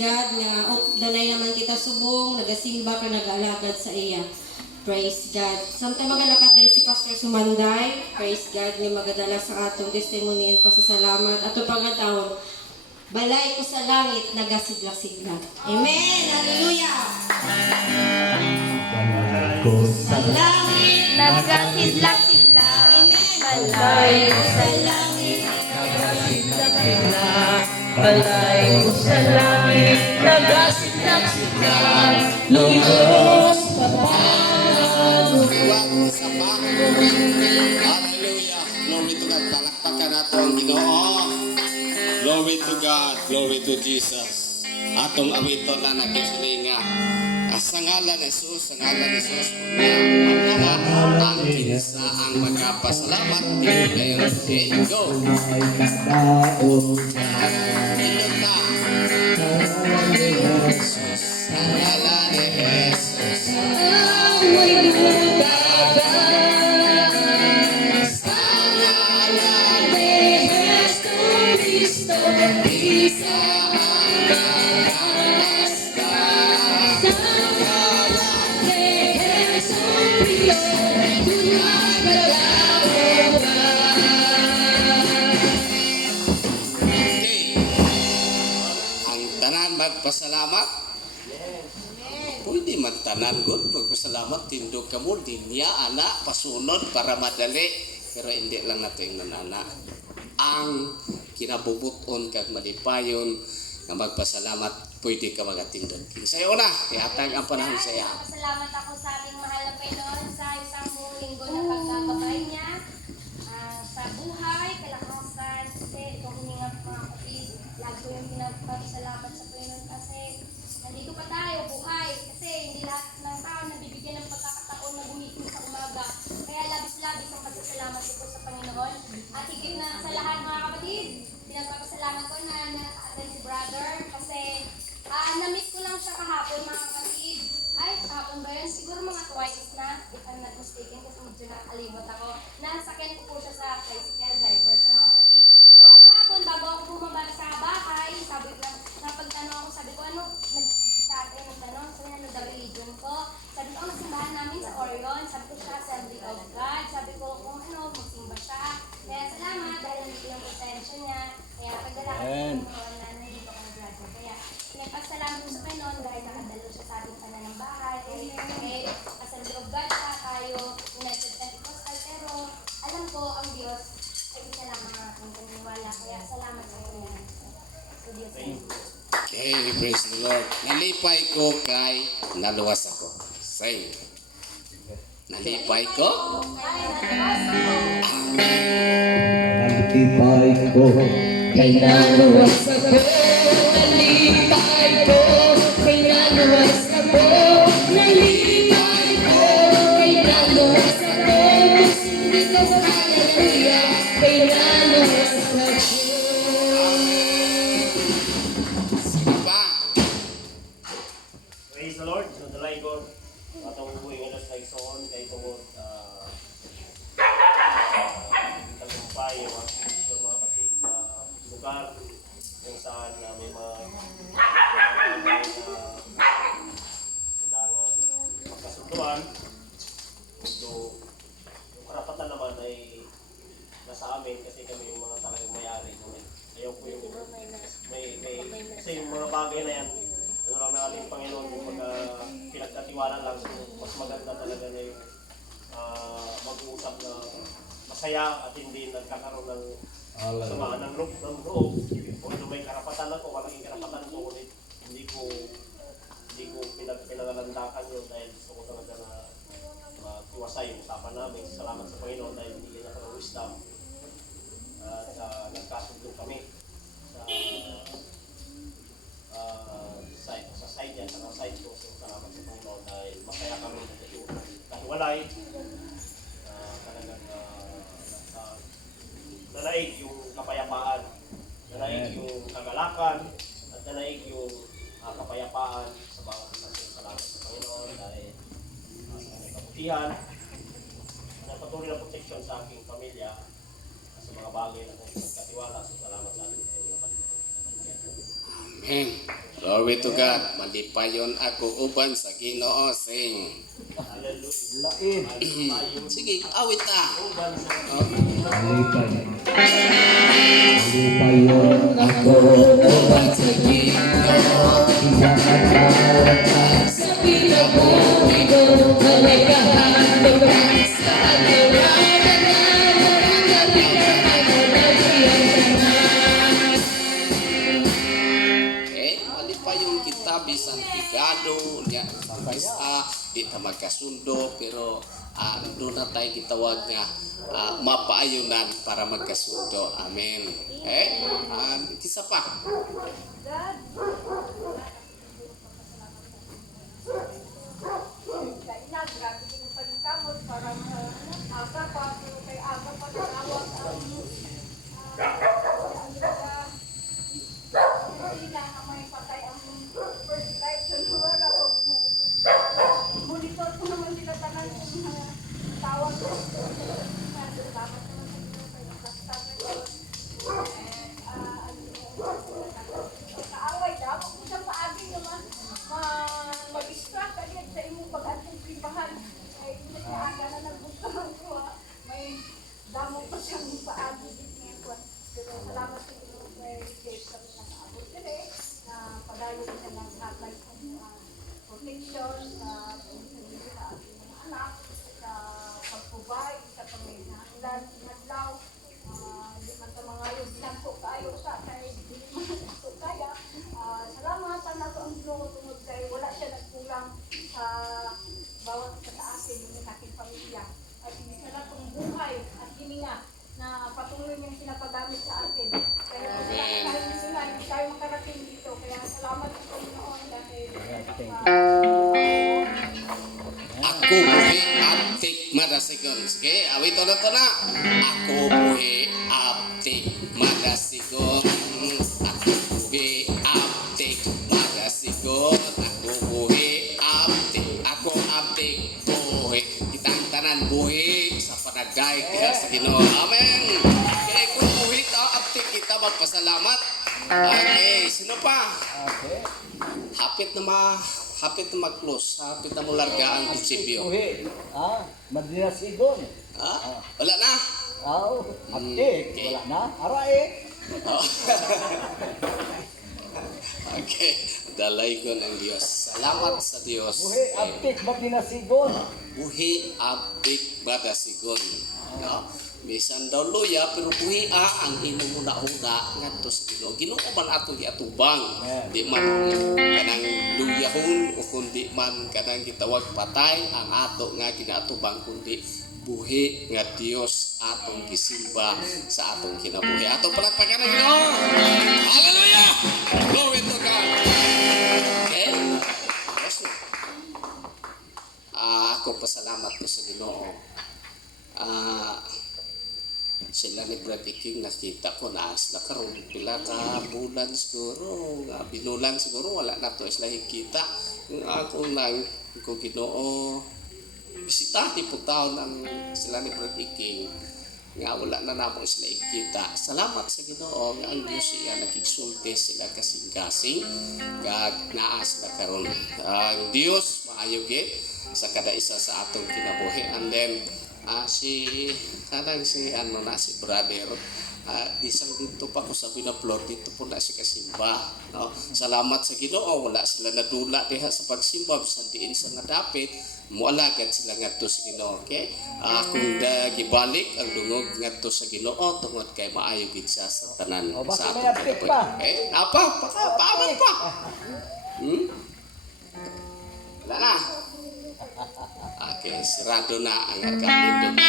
God nga danay naman kita subong, nagasimba ka, nag-alagad sa iya. Praise God. Samtang magalakat dahil si Pastor Sumanday, praise God, ni magadala sa atong testimony and pasasalamat. Ato pagkataon, balay ko sa langit, nagasigla-sigla. Amen! Hallelujah! Balay ko sa langit, nagasidla-sidla. balay ko sa langit, nagasidla-sidla. Balay ko sa langit, nagasidla-sidla. Lubos sa Iwan sa bahay. Hallelujah. Glory to God. Palakpakan nato ang Ginoo. Glory to God. Glory to Jesus. Atong awito na nagkisulinga. Sa ngalan ni Jesus, sa ngalan ni Jesus. Ang kinsa ang magkapasalamat. Okay, go. may kadaog Inuta. Sa ngalan ni Jesus. amoy budaga. Sa ngalan Ni Jesu Cristo, isa ang nakalaskas. Sa ngalan ni Jesu Cristo, gumagalaw ka. Okay. Ang tanan magpasalamat. Pwede man tanan gud magpasalamat tindog ka mo dinya ana pasunod para madali pero hindi lang nato yung nanana. Ang kinabubuton kag malipayon nga magpasalamat pwede ka magatindog. Sayo na ihatag ang panahon sa iya. Salamat ako sa ating mahal na Panginoon sa isang buong linggo na pagkagabay niya sa buhay, kalakasan, kasi itong hininga mga kapatid. Lagi ko yung pinagpasalamat sa Panginoon kasi nandito pa tayo, buhay. Kasi hindi lahat ng tao nabibigyan ng pagkakataon na gumising sa umaga. Kaya labis-labis ang pagkasalamat ko sa Panginoon. At higit na sa lahat mga kapatid, pinagpapasalamat ko na nakaattend si brother kasi na-miss ko lang siya kahapon mga kapatid. Ay, kahapon ba yun? Siguro mga twice na, if I'm not mistaken, kasi medyo nakalimot ako. Nasakyan ko po siya sa tricycle driver siya mga kapatid. So, kahapon, bago ako bumaba sa bahay, sabi ko, napagtanong ako, sabi ko, ano, sa atin, nagtanong, sabi ano the religion ko. Sabi ko, ang simbahan namin sa Orion, sabi ko siya, Assembly of God. Sabi ko, kung ano, magsimba siya. Kaya salamat, dahil nandito yung potensya niya. Kaya pagdala ko yung mga na nandito ako nag-graduate. Kaya, pinagpasalamat ko sa Panginoon dahil nakadalo siya sa ating pananambahay. Okay, Assembly of God siya, tayo, United Pentecostal. Pero, alam ko, ang Diyos, ay isa lang ang aking paniniwala. Kaya, salamat sa Kanya. So, Diyos Okay, praise the Lord. Nalipay ko kay naluwas ako. Say. Nalipay ko. nalipay ko Kay naluwas ako, nalipay ko. Kay naluwas ako, nalipay ko. Kay naluwas ako, sindi ko hallelujah. Kay naluwas ako. Sino ba? Praise the Lord. So, dalay ko atong buhay nga sa igsoon kay tungod tagumpay mga Kristo mga kapatid sa lugar kung saan may mga kailangan magkasunduan. So, yung karapatan naman ay nasa amin kasi kami yung mga talagang may-ari. Ayaw ko yung kasi yung mga bagay na yan ano lang na ating Panginoon yung pinagkatiwala lang so, mas maganda talaga na yung mag-uusap na masaya at hindi nagkakaroon ng samaan ng loob. Kung may karapatan ako, walang karapatan ko ulit hindi ko pinangalandakan yun dahil gusto ko talaga na matiwasay yung usapan namin. Salamat sa Panginoon dahil hindi niya ng wisdom at nagkasundo kami sa side niya, sa side ko. So, salamat sa Panginoon dahil masaya kami kahiwalay. Talagang nanaig yung kapayapaan, nanaig yung kagalakan, at nanaig yung kapayapaan sa bawat isa. Salamat sa Panginoon dahil sa kanyang kabutihan, ang patuloy na protection sa aking pamilya sa mga bagay na kung katiwala. So, salamat sa ating Panginoon. Amen. Glory to God. Malipayon ako uban sa Ginoo. Sing. Lain. Sige, awit na. Malipay. Malipayon ako. Uban sa Ginoo, sa kinabuhi ko, kaway kahandog sa atulanan na murang kapitang mo na siyang tanan. Malipayon kita bisan tigado niya. Di ta magkasundo pero doon na tayo gitawag nga mapaayunan para magkasundo. Amen. Isa pa. Ako buhi aptik madasigon. Sige, awit na to na. Ako buhi aptik madasigon. Ako buhi aptik madasigon. Ako buhi aptik. Ako aptik buhi. Kitang tanan buhi sa panagay kaya sa Ginoo. Amen. Kaya kung buhi ta aptik kita magpasalamat. Okay, sino pa? Hapit na mag-close. Hapit na mo larga ang prinsipyo. Uhi. Madina sigon. Wala na. Aptik. Okay. Wala na. Aray. Okay. Dalaygon ang Diyos. Salamat sa Diyos. Uhi. Aptik. Madina sigon. Buhi abdik badasigon. No? Bisan daw luya pero buhi ang imong una-una ngadto sa Ginoo. Ginoo man ato giatubang. Di man kanang luyahon o kundi man kanang gitawag patay ang ato nga ginaatubang kundi buhi nga Dios atong gisimba sa atong kinabuhi. Atong palakpakan ang Ginoo. Hallelujah! Glory to God. Okay? Yes, no? Ako pasalamat ko sa Ginoo. Sila ni Brother King nakita ko na asla karon pila ka bulan siguro nga binulan siguro wala na to isla hikita ako lang ko Ginoo bisitahin po taon ang sila ni Brother King nga wala na namo isla hikita. Salamat sa Ginoo nga ang Dios iya nakigsulti sila kasing-kasing kag naa sila karon ang Dios maayo gid sa kada isa sa atong kinabuhi. And then si brother isang dito pa ko sa pinupload dito po na si kasimba, no? Salamat sa Ginoo wala sila nadula diha sa pagsimba bisan diin sa nadapit mualagad sila ngadto sa Ginoo. Okay, kung gibalik ang dungog ngadto sa Ginoo tungod kay maayo gid siya sa tanan sa bakit may aptik pa? Okay, paaman pa. Wala na. Okay, sirado na ang agapindot ka.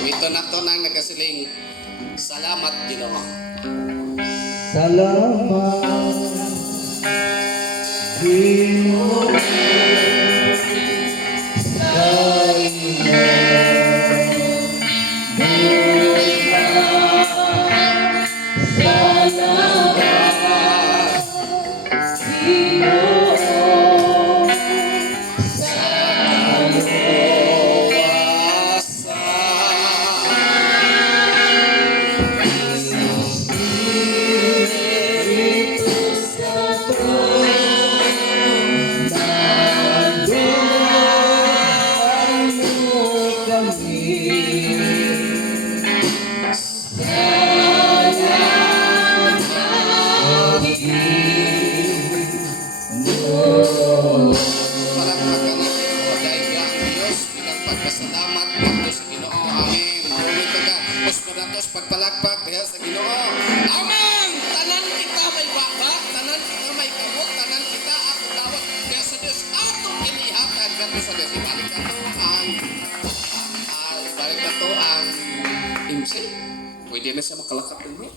Ito na to nang nagasiling. Salamat, Ginoo. Salamat. Ginoo. Salamat. salamat dito sa Ginoo. Amen. Glory to God. Mas madatos pagpalakpak diha sa Ginoo. Amen. Tanan kita may baba, tanan kita may kamot, tanan kita ako dawat diha sa Dios. Ato kinihatag nato sa Dios. Ibalik nato ang imsi. Pwede na siya makalakat din.